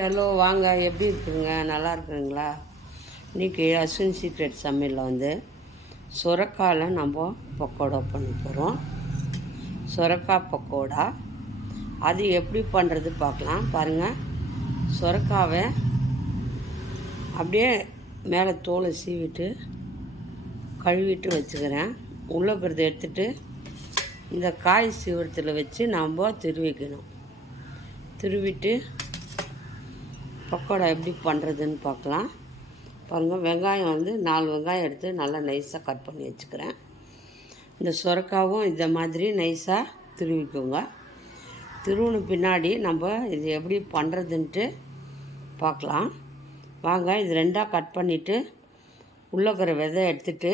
Hello வாங்க, எப்படி இருக்குங்க? நல்லா இருக்குங்களா? இன்றைக்கி அஸ்வின் சீக்ரெட் சமையலில் வந்து சுரக்காயில் நம்ம பக்கோடா பண்ண போகிறோம். சுரக்காய் பக்கோடா அது எப்படி பண்ணுறது பார்க்கலாம். பாருங்கள், சுரக்காவை அப்படியே மேலே தோலை சீவிட்டு கழுவிட்டு வச்சுக்கிறேன். உள்ளே இருக்கிறத எடுத்துகிட்டு இந்த காய் சீவரத்தில் வச்சு நம்ம திருவிக்கணும். திருவிட்டு பக்கோடா எப்படி பண்ணுறதுன்னு பார்க்கலாம். பாருங்கள், வெங்காயம் வந்து 4 வெங்காயம் எடுத்து நல்லா நைஸாக கட் பண்ணி வச்சுக்கிறேன். இந்த சுரக்காவும் இந்த மாதிரி நைஸாக திருவிக்கோங்க. திருவின பின்னாடி நம்ம இது எப்படி பண்ணுறதுன்ட்டு பார்க்கலாம். வாங்க, இது 2ஆக கட் பண்ணிவிட்டு உள்ளே இருக்கிற விதை எடுத்துகிட்டு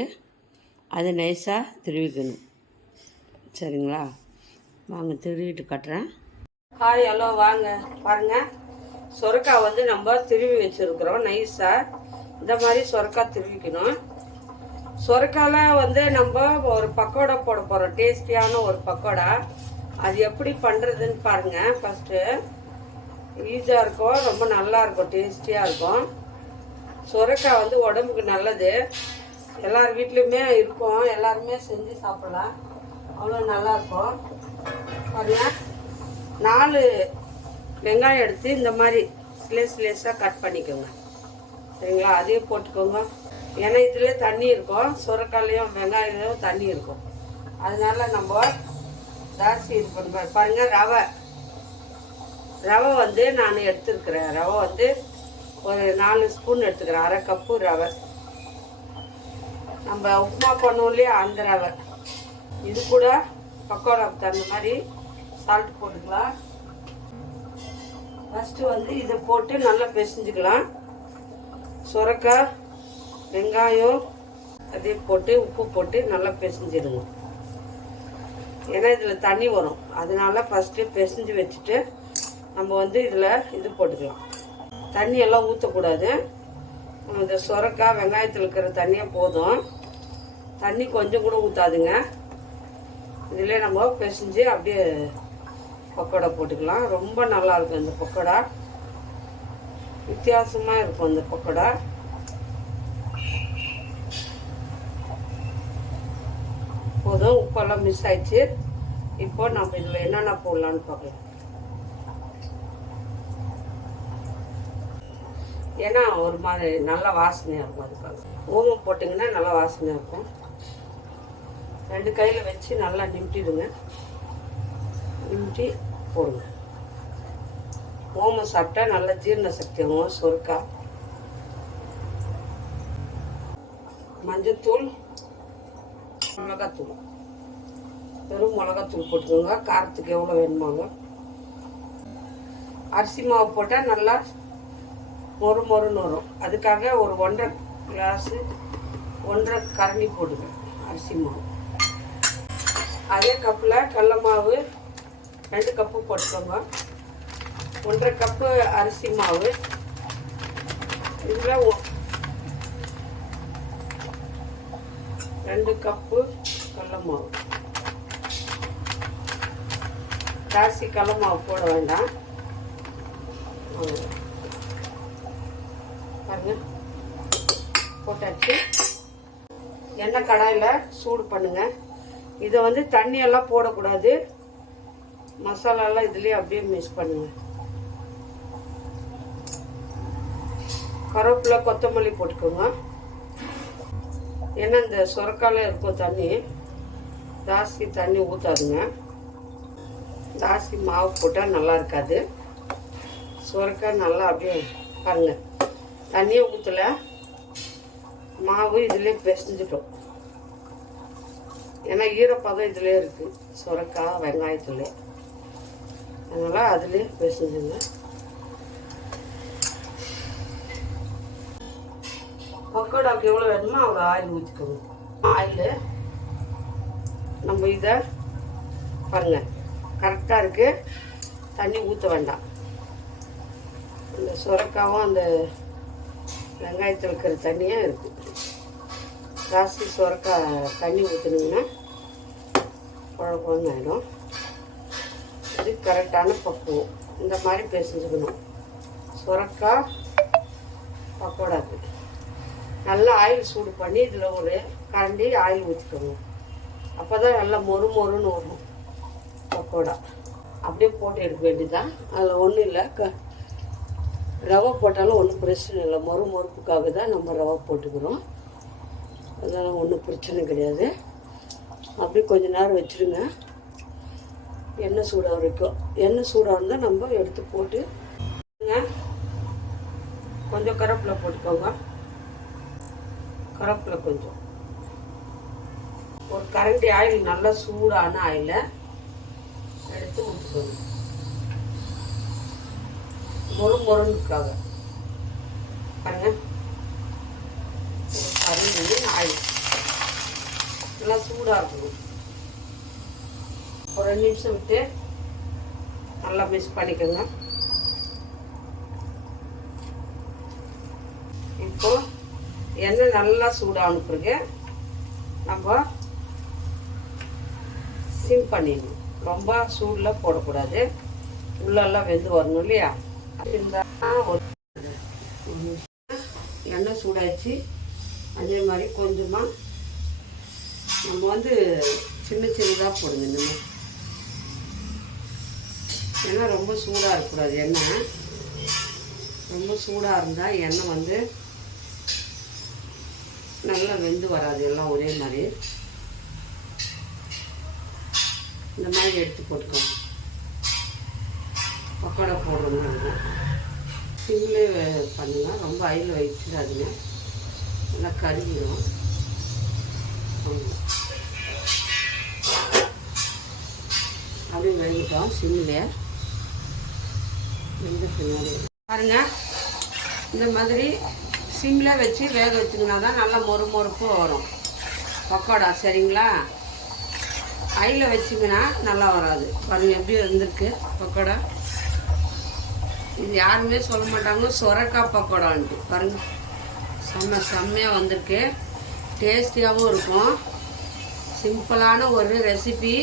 அது நைஸாக திருவிக்கணும். சரிங்களா? வாங்க, திருவிட்டு கட்டுறேன். ஹாய், ஹலோ வாங்க. பாருங்கள், சுரக்காய் வந்து நம்ம திருவி வச்சுருக்குறோம் நைஸாக. இந்த மாதிரி சுரக்காய் திருவிக்கணும். சுரக்காயில் வந்து நம்ம ஒரு பக்கோடா போட போகிறோம், டேஸ்டியான ஒரு பக்கோடா. அது எப்படி பண்ணுறதுன்னு பாருங்கள். ஃபஸ்ட்டு ஈஸியாக இருக்கும், ரொம்ப நல்லா இருக்கும், டேஸ்டியாக இருக்கும். சுரக்காய் வந்து உடம்புக்கு நல்லது, எல்லார் வீட்லேயுமே இருக்கும், எல்லாருமே செஞ்சு சாப்பிட்லாம், அவ்வளோ நல்லாயிருக்கும். பாருங்கள், 4 வெங்காயம் எடுத்து இந்த மாதிரி ஸ்லேஸாக கட் பண்ணிக்கோங்க. சரிங்களா? அதையும் போட்டுக்கோங்க. ஏன்னா இதில் தண்ணி இருக்கும், சுரக்காலையும் வெங்காயத்துலையும் தண்ணி இருக்கும். அதனால நம்ம ஜாஸ்தி இது பண்ண பாருங்கள். ரவை வந்து நான் எடுத்துருக்கிறேன். ரவை வந்து ஒரு 4 ஸ்பூன் எடுத்துக்கிறேன். 1/2 கப்பு ரவை. நம்ம உப்புமா பண்ணுவோம் இல்லையா, அந்த ரவை. இது கூட பக்கோடாக்கு தகுந்த மாதிரி சால்ட் போட்டுக்கலாம். ஃபஸ்ட்டு வந்து இதை போட்டு நல்லா பிசைஞ்சுக்கலாம். சுரக்காய், வெங்காயம் அதே போட்டு உப்பு போட்டு நல்லா பிசைஞ்சிடுங்க. ஏன்னா இதில் தண்ணி வரும், அதனால ஃபஸ்ட்டு பிசைஞ்சு வச்சுட்டு நம்ம வந்து இதில் இது போட்டுக்கலாம். தண்ணி எல்லாம் ஊற்றக்கூடாது. இந்த சுரக்காய் வெங்காயத்தில் இருக்கிற தண்ணியாக போதும், தண்ணி கொஞ்சம் கூட ஊற்றாதுங்க. இதில் நம்ம பிசைஞ்சு அப்படியே பக்கோடா போட்டுக்கலாம். ரொம்ப நல்லாயிருக்கும் இந்த பக்கோடா, வித்தியாசமாக இருக்கும் இந்த பக்கோடா. போதும், உப்பெல்லாம் மிஸ் ஆயிடுச்சு. இப்போ நம்ம இதில் என்னென்ன போடலான்னு பார்க்கலாம். ஏன்னா ஒரு மாதிரி நல்ல வாசனையாக இருக்கும், அதுக்காக ஓமம் போட்டிங்கன்னா நல்லா வாசனையாக இருக்கும். 2 கையில் வச்சு நல்லா நிமிட்டிடுங்க. நிமிட்டி போடுங்க. ஓமம் சாப்பிட்டா நல்ல ஜீரண சக்தி ஆகும். சுரக்காய், மஞ்சத்தூள், மிளகாத்தூள், வெறும் மிளகாத்தூள் போட்டுக்கோங்க. காரத்துக்கு எவ்வளோ வேணுமாங்க. அரிசி மாவு போட்டால் நல்லா மொறுன்னு வரும். அதுக்காக ஒரு 1.5 கிளாஸு 1.5 கரண்டி போடுங்க அரிசி மாவு. அதே கப்பில் கடல மாவு 2 கப்பு போட்டுக்கோங்க. 1.5 கப்பு அரிசி மாவு. இதில் 2 கப்பு கடல மாவு. ஜாஸ்தி கடல மாவு போட வேண்டாம். பாருங்க, போட்டாச்சு. எண்ணெய் கடாயில் சூடு பண்ணுங்க. இதை வந்து தண்ணியெல்லாம் போடக்கூடாது. மசாலாலாம் இதுலேயே அப்படியே மிக்ஸ் பண்ணுங்க. கருவேப்பிலை, கொத்தமல்லி போட்டுக்கோங்க. ஏன்னா இந்த சுரக்காயில் இருக்கும் தண்ணி, ஜாஸ்தி தண்ணி ஊற்றாதுங்க. ஜாஸ்தி மாவு போட்டால் நல்லா இருக்காது. சுரக்காய் நல்லா அப்படியே பாருங்க, தண்ணியை ஊற்றலை, மாவு இதுலேயே பிசைஞ்சிட்டோம். ஏன்னா ஈரப்பதம் இதுலேயே இருக்குது சுரக்காய் வெங்காயத்துல, அதனால் அதுலேயே பிசைஞ்சுங்க. பக்கோடாவுக்கு எவ்வளோ வேணுமோ அவ்வளோ ஆயில் ஊற்றிக்கோங்க. ஆயில் நம்ம இதை பாருங்கள் கரெக்டாக இருக்குது, தண்ணி ஊற்ற வேண்டாம். அந்த சுரக்காவும் அந்த வெங்காயத்தில் இருக்கிற தண்ணியாக இருக்குது. ஜாஸ்தி சுரக்காய் தண்ணி ஊற்றுனீங்கன்னா குழப்பம்னு ஆகிடும். இது கரெக்டான பக்குவம். இந்த மாதிரி பிசைஞ்சுக்கணும். சுரக்காய் பக்கோடாக்கு நல்லா ஆயில் சூடு பண்ணி இதில் ஒரு கரண்டி ஆயில் ஊற்றிக்கோங்க. அப்போ தான் நல்லா மொறுன்னு வரும் பக்கோடா. அப்படியே போட்டு எடுக்க வேண்டியதான். அதில் ஒன்றும் இல்லை, ரவை போட்டாலும் ஒன்றும் பிரச்சனை இல்லை. மொறுப்புக்காக தான் நம்ம ரவை போட்டுக்கிறோம். அதெல்லாம் ஒன்றும் பிரச்சனை கிடையாது. அப்படியே கொஞ்ச நேரம் வச்சுருங்க, எண்ணெய் சூடாக வரைக்கும். எண்ணெய் சூடாக இருந்தால் நம்ம எடுத்து போட்டு கொஞ்சம் கருவேப்பிலை போட்டுக்கோங்க. கருவேப்பிலை கொஞ்சம், ஒரு கரண்டி ஆயில், நல்லா சூடான ஆயிலை எடுத்து ஊற்றிக்கோங்க. மொறுக்காக பாருங்க. ஒரு கரண்டி ஆயில் நல்லா சூடாக இருக்கணும். ஒரு 2 நிமிஷம் விட்டு நல்லா மிக்ஸ் பண்ணிக்கோங்க. இப்போ எண்ணெய் நல்லா சூடான பிறகு நம்ம சிம் பண்ணிடணும். ரொம்ப சூடில் போடக்கூடாது, உள்ளெல்லாம் வெந்து வரணும் இல்லையா? எண்ணெய் சூடாச்சு. அதே மாதிரி கொஞ்சமாக நம்ம வந்து சின்னதாக போடுங்க. இந்த மாதிரி ஏன்னா ரொம்ப சூடாக இருக்கக்கூடாது. எண்ணெய் ரொம்ப சூடாக இருந்தால் எண்ணெய் வந்து நல்லா வெந்து வராது, எல்லாம் ஒரே மாதிரி. இந்த மாதிரி எடுத்து போட்டுக்கோங்க. பக்கோடா போடுறோம்னா சிம்லே பண்ணுங்க, ரொம்ப ஆயில் வச்சிடாதுங்க, நல்லா கருகிடும். அப்படியே வேகிட்டோம் சிம்லே. வெந்த பின்னாடி பாருங்க, இந்த மாதிரி சிம்மில் வச்சு வேக வச்சிங்கன்னா தான் நல்லா மொறுப்பு வரும் பக்கோடா. சரிங்களா? ஆயிலில் வச்சிங்கன்னா நல்லா வராது. பாருங்கள் எப்படி வந்திருக்கு பக்கோடா. இது யாருமே சொல்ல மாட்டாங்க சுரக்காய் பக்கோடான்ட்டு. பாருங்கள், செம்மையாக வந்திருக்கு. டேஸ்டியாகவும் இருக்கும். சிம்பிளான ஒரு ரெசிபி,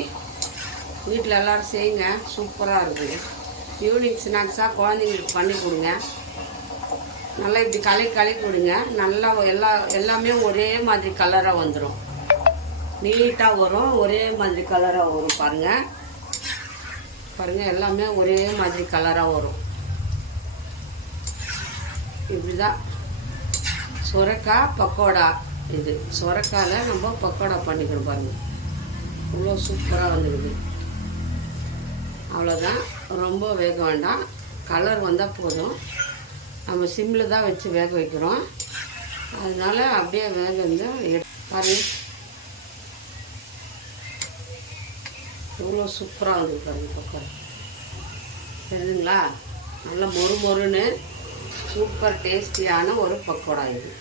வீட்டில் எல்லோரும் செய்யுங்க, சூப்பராக இருக்குது. ஈவினிங் ஸ்நாக்ஸாக குழந்தைங்களுக்கு பண்ணி கொடுங்க. நல்லா இப்படி கலக்கி கொடுங்க. நல்லா எல்லாமே ஒரே மாதிரி கலராக வந்துடும், நீட்டாக வரும், ஒரே மாதிரி கலராக வரும். பாருங்கள் எல்லாமே ஒரே மாதிரி கலராக வரும். இப்படி தான் சுரக்காய் பக்கோடா. இது சுரக்காயில் நம்ம பக்கோடா பண்ணிக்கணும். பாருங்கள் இவ்வளோ சூப்பராக வந்துடுது. அவ்வளோதான், ரொம்ப வேக வேண்டாம், கலர் வந்தால் போதும். நம்ம சிம்மில் தான் வச்சு வேக வைக்கிறோம், அதனால அப்படியே வேக வந்து பாருங்க. எவ்வளோ சூப்பராக வந்து பாருங்க பக்கோடா. தெரியுதுங்களா? நல்லா மொறுன்னு சூப்பர் டேஸ்டியான ஒரு பக்கோடா. இது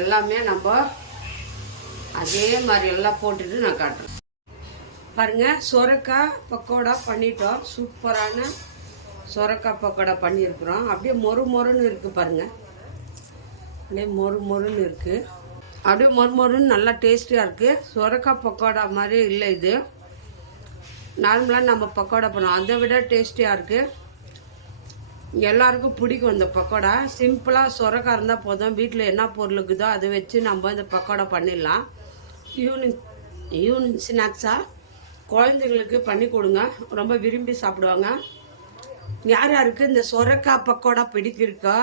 எல்லாமே நம்ம அதே மாதிரி எல்லாம் போட்டுட்டு நான் காட்டுறேன். பாருங்கள், சுரக்காய் பக்கோடா பண்ணிட்டோம். சூப்பரான சுரக்காய் பக்கோடா பண்ணியிருக்கிறோம். அப்படியே மொறுன்னு இருக்குது பாருங்கள். அப்படியே மொறுன்னு இருக்குது. அப்படியே மொறுன்னு நல்லா டேஸ்டியாக இருக்குது. சுரக்காய் பக்கோடா மாதிரி இல்லை இது. நார்மலாக நம்ம பக்கோடா பண்ணுவோம், அதை விட டேஸ்டியாக இருக்குது. எல்லாருக்கும் பிடிக்கும் இந்த பக்கோடா. சிம்பிளாக சுரக்காய் இருந்தால் போதும், வீட்டில் என்ன பொருள் இருக்குதோ அதை வச்சு நம்ம இந்த பக்கோடா பண்ணிடலாம். ஈவினிங் ஸ்நாக்ஸாக குழந்தைங்களுக்கு பண்ணி கொடுங்க, ரொம்ப விரும்பி சாப்பிடுவாங்க. யார் யாருக்கு இந்த சுரக்காய் பக்கோடா பிடிக்கிருக்கோ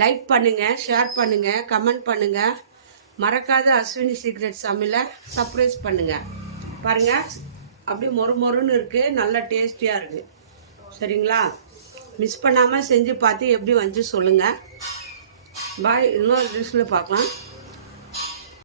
லைக் பண்ணுங்கள், ஷேர் பண்ணுங்கள், கமெண்ட் பண்ணுங்கள். மறக்காத அஸ்வினி சீக்ரெட் சமையலை சர்ப்ரைஸ் பண்ணுங்கள். பாருங்கள், அப்படியே மொறுன்னு இருக்குது, நல்லா டேஸ்டியாக இருக்குது. சரிங்களா? மிஸ் பண்ணாமல் செஞ்சு பார்த்து எப்படி வந்து சொல்லுங்கள். பாய். இன்னொரு டிஷ்ஷில் பார்க்கலாம்.